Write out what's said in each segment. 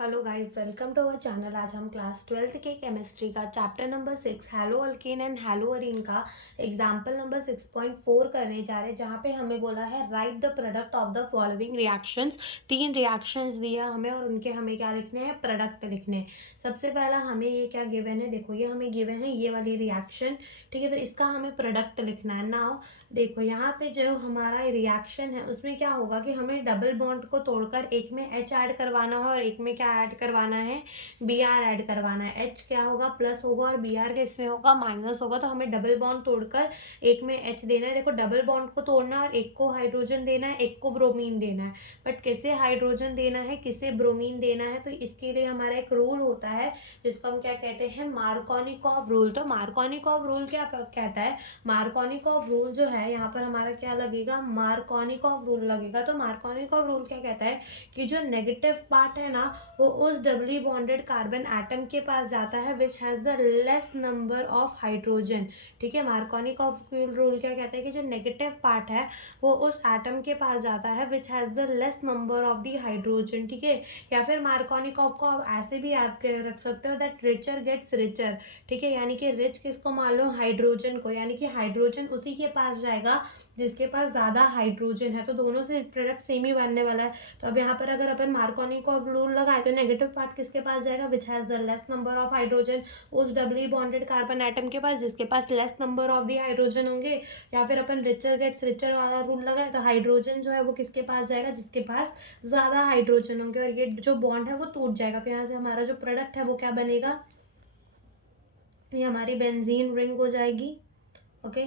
Hello guys, welcome to our channel. आज हम class 12th के केमिस्ट्री का chapter number 6 haloalkane and haloarene का example number 6.4 करने जा रहे हैं, जहाँ पे हमें बोला है right the product of the following reactions. 3 reactions दिया हमें और उनके हमें क्या लिखने हैं, प्रोडक्ट लिखने हैं। सबसे पहला हमें ये क्या गिवन है, देखो ये हमें गिवन है ये वाली रिएक्शन, ठीक है। तो इसका हमें प्रोडक्ट लिखना है। नाउ देखो यहाँ पे जो हमारा रिएक्शन है उसमें क्या होगा कि हमें डबल बॉन्ड को तोड़कर एक में H ऐड करवाना है और एक में क्या ऐड करवाना है, Br ऐड करवाना है। H क्या होगा, प्लस होगा और Br का इसमें होगा माइनस होगा। तो हमें डबल बॉन्ड तोड़कर एक में H देना है। देखो डबल बॉन्ड को तोड़ना है और एक को हाइड्रोजन देना है, एक को ब्रोमीन देना है। बट किसे हाइड्रोजन देना है, किसे ब्रोमीन देना है, तो इसके लिए हमारा एक रूल होता है जिसको हम क्या कहते हैं, मार्कोनिकॉव रूल। तो मार्कोनिकॉव रूल क्या कहता है, मार्कोनिकॉव रूल जो है यहाँ पर हमारा क्या लगेगा, मार्कोनिकॉव रूल लगेगा। तो मार्कोनिकॉव रूल क्या कहता है कि जो नेगेटिव पार्ट है ना वो उस डबली बॉन्डेड कार्बन एटम के पास जाता है which has the less number of hydrogen. ठीक है, मार्कोनिकॉव रूल क्या कहता है कि जो नेगेटिव पार्ट है वो उस एटम के पास जाता है which has the less number of the hydrogen. ठीक है, या फिर मार्कोनिकॉव को आप ऐसे भी याद कर रख सकते हो दैट रिचर गेट्स रिचर। ठीक है, यानी कि रिच किसको मान लो, हाइड्रोजन को, यानी कि हाइड्रोजन उसी के पास जाएगा जिसके पास ज़्यादा हाइड्रोजन है। तो दोनों से प्रोडक्ट सेम ही बनने वाला है। तो अब यहाँ पर अगर अपन मार्कोनिकॉव रूल लगाए तो नेगेटिव पार्ट किसके पास जाएगा, which has the less number of hydrogen, उस डबली बॉन्डेड कार्बन एटम के पास जिसके पास less number of the hydrogen होंगे। या फिर अपन रिचर गेट्स रिचर वाला रूल लगाए तो हाइड्रोजन जो है वो किसके पास जाएगा, जिसके पास ज़्यादा हाइड्रोजन होंगे और ये जो बॉन्ड है वो टूट जाएगा। तो यहाँ से हमारा जो प्रोडक्ट है वो क्या बनेगा, ये हमारी बेंजीन रिंग हो जाएगी। ओके,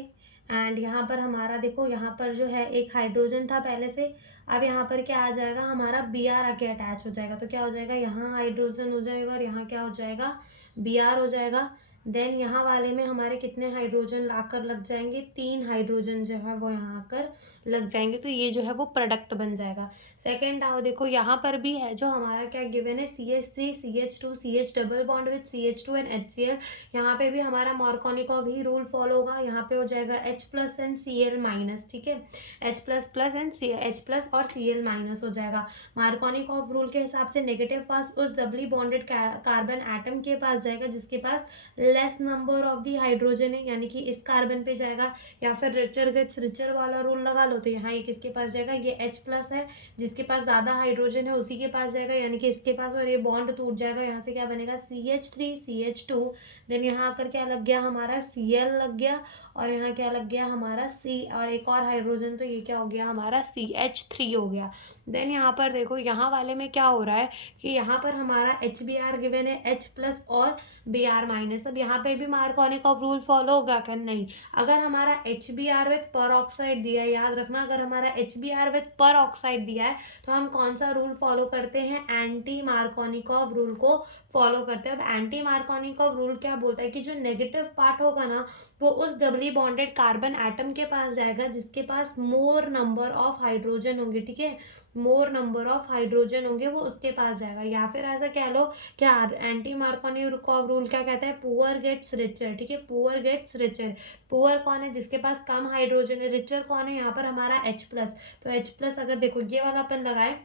एंड यहाँ पर हमारा देखो यहाँ पर जो है एक हाइड्रोजन था पहले से, अब यहाँ पर क्या आ जाएगा, हमारा Br आके अटैच हो जाएगा। तो क्या हो जाएगा, यहाँ हाइड्रोजन हो जाएगा और यहाँ क्या हो जाएगा, Br हो जाएगा। देन यहाँ वाले में हमारे कितने हाइड्रोजन लाकर लग जाएंगे, 3 हाइड्रोजन जो है वो यहाँ आकर लग जाएंगे। तो ये जो है वो प्रोडक्ट बन जाएगा। सेकेंड आओ, देखो यहाँ पर भी है जो हमारा क्या गिवन है, CH3 CH2 CH double bond with CH2 and HCl। यहाँ पे भी हमारा मार्कोनिकॉव ही रूल फॉलो होगा। यहाँ पे हो जाएगा H plus and Cl minus. ठीक है, H plus plus and H plus और Cl माइनस हो जाएगा। मार्कोनिकॉव रूल के हिसाब से नेगेटिव पास उस डबली बॉन्डेड कार्बन एटम के पास जाएगा जिसके पास less number of the hydrogen है, यानी कि इस कार्बन पे जाएगा। या फिर रिचर गेट्स रिचर वाला रूल लगा लो तो यहाँ ये किसके पास जाएगा, ये H प्लस है, जिसके पास ज़्यादा हाइड्रोजन है उसी के पास जाएगा, यानी कि इसके पास, और ये बॉन्ड टूट जाएगा। यहाँ से क्या बनेगा, CH3 CH2। देन यहाँ आकर क्या लग गया, हमारा Cl लग गया और यहाँ क्या लग गया, हमारा C और एक और हाइड्रोजन, तो ये क्या हो गया, हमारा CH3 हो गया। देन यहाँ पर देखो यहाँ वाले में क्या हो रहा है कि यहाँ पर हमारा HBr गिवन है, H प्लस और Br माइनस। अब यहाँ पे भी मार्कोनिकॉव रूल फॉलो होगा क्या, नहीं। अगर हमारा HBr विथ पर ऑक्साइड दिया है, याद रखना, अगर हमारा HBr विथ पर ऑक्साइड दिया है तो हम कौन सा रूल फॉलो करते हैं, एंटी मार्कोनिकॉव रूल को फॉलो करते हैं। अब एंटी मार्कोनिकॉव रूल क्या बोलता है कि जो नेगेटिव पार्ट होगा ना वो उस डबली बॉन्डेड कार्बन एटम के पास जाएगा जिसके पास मोर नंबर ऑफ हाइड्रोजन होंगे। ठीक है, मोर नंबर ऑफ हाइड्रोजन होंगे वो उसके पास जाएगा। या फिर ऐसा कह लो, क्या एंटी मार्कोनिकॉव रूल क्या कहता है, पुअर गेट्स रिचर। ठीक है, पुअर गेट्स रिचर। पुअर कौन है, जिसके पास कम हाइड्रोजन है। रिचर कौन है, यहाँ पर हमारा H प्लस। तो H प्लस अगर देखो ये वाला अपन लगाए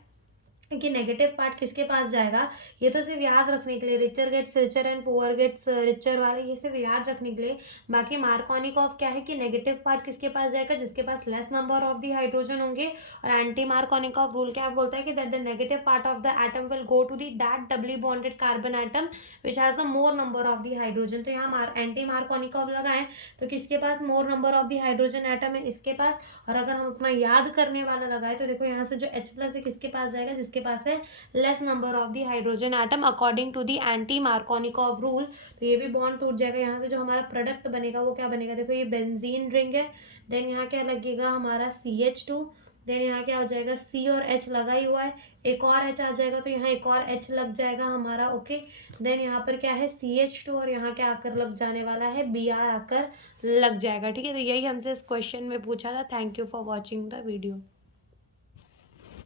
कि नेगेटिव पार्ट किसके पास जाएगा, ये तो सिर्फ याद रखने के लिए, richer gets richer and poor gets richer वाले ये सिर्फ याद रखने के लिए। बाकी मार्कोनिकॉव क्या है कि नेगेटिव पार्ट किसके पास जाएगा, जिसके पास less number of the hydrogen होंगे। और एंटी मार्कोनिकॉव रूल क्या बोलता है कि that the negative part of the atom will go to the that doubly bonded carbon atom which has a more number of the hydrogen. तो यहाँ anti Markovnikov लगाएं तो किसके पास more number of the hydrogen atom है, इसके पास। और अगर हम अपना याद करने वाला लगाए तो देखो यहाँ से जो H प्लस है किसके पास जाएगा, जिसके पास है less number of the hydrogen atom according to the anti Markovnikov rule. तो ये भी बॉन्ड टूट जाएगा। यहाँ से जो हमारा प्रोडक्ट बनेगा वो क्या बनेगा, देखो ये बेंजीन रिंग है। देन यहाँ क्या लगेगा, हमारा CH2। देन यहाँ क्या हो जाएगा, C और H लगा ही हुआ है, एक और H आ जाएगा तो यहाँ एक और H लग जाएगा हमारा। ओके, देन यहाँ पर क्या है, CH2 और यहाँ क्या आकर लग जाने वाला है, Br आकर लग जाएगा। ठीक है, तो यही हमसे इस क्वेश्चन में पूछा था। Thank you for watching the video.